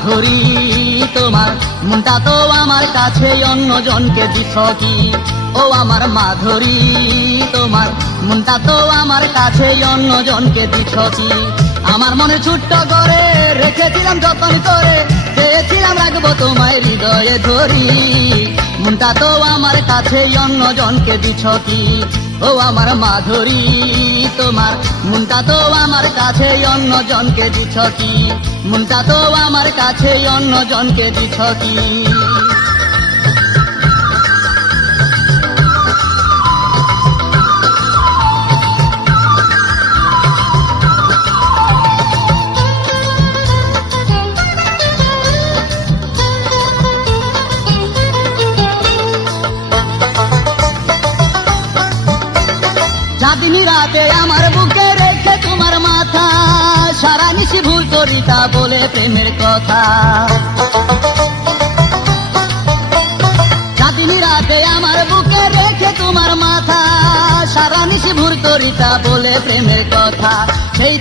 মাধুরী তোমার মনটা তো আমার কাছে অন্যজনকে দিছ কি? ও আমার মাধুরী তোমার মনটা তো আমার কাছে অন্যজনকে দিছ কি? আমার মনে ছোট্ট করে রেখেছিলাম যতন করে, চেয়েছিলাম রাখবো তোমায় হৃদয়ে ধরি। মনটা তো আমার কাছে অন্যজনকে দিছ কি? ও আমার মাধুরী তোমার মনটা তো আমার কাছে অন্যজনকে দিছ কি? মনটা তো আমার কাছে অন্যজনকে দিছ কি? চাঁদনি রাতে আমার বুকে রেখে তোমার মাথা, সারা নিশি ভুল করিতা বলে প্রেমের কথা। চাঁদনি রাতে আমার বুকে রেখে তোমার মাথা, সারা নিশি ভুল করিতা বলে প্রেমের কথা। সেই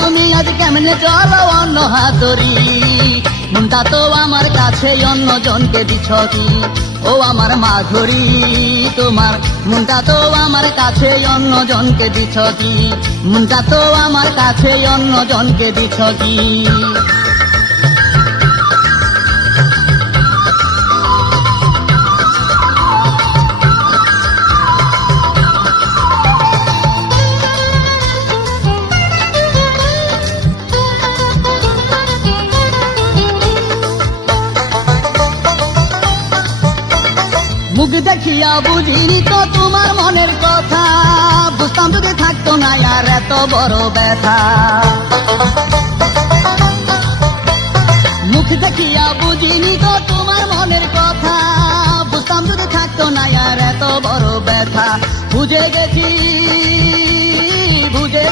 তুমি আজ কেমনে চলো অন্য হাতরি? মনটা তো আমার কাছে অন্যজনকে দিছ কি? ও আমার মাধুরী তোমার মনটা তো আমার কাছে অন্যজনকে দিছ কি? মনটা তো আমার কাছে অন্যজনকে দিছ কি? মুখ দেখিয়া বুঝিনি তো তোমার মনের কথা, বুঝতাম যদি থাকতো না আর এত বড় ব্যথা। মুখ দেখিয়া বুঝিনি তো তোমার মনের কথা, বুঝতাম যদি থাকতো না আর এত বড় ব্যথা। বুঝে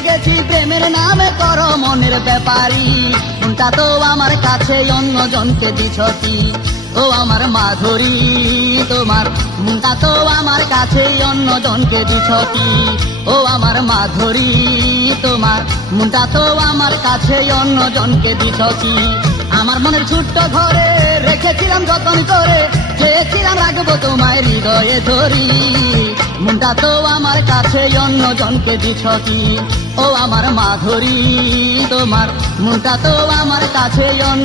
গেছি প্রেমের নামে করো মনের ব্যাপারী। মনটা তো আমার কাছে অন্যজনকে দিছ কি? ও আমার মাধুরী তোমার মনটা তো আমার কাছে অন্যজনকে দিছ কি? ও আমার মাধুরী তোমার মনটা তো আমার কাছে অন্যজনকে দিছ কি? আমার মনের ছোট্ট ঘরে রেখেছিলাম যতন করে, চেয়েছিলাম রাখবো তোমায় হৃদয়ে ধরি। মনটা তো আমার কাছে অন্যজনকে দিছ কি? ও আমার মাধুরী তোমার মনটা তো আমার কাছে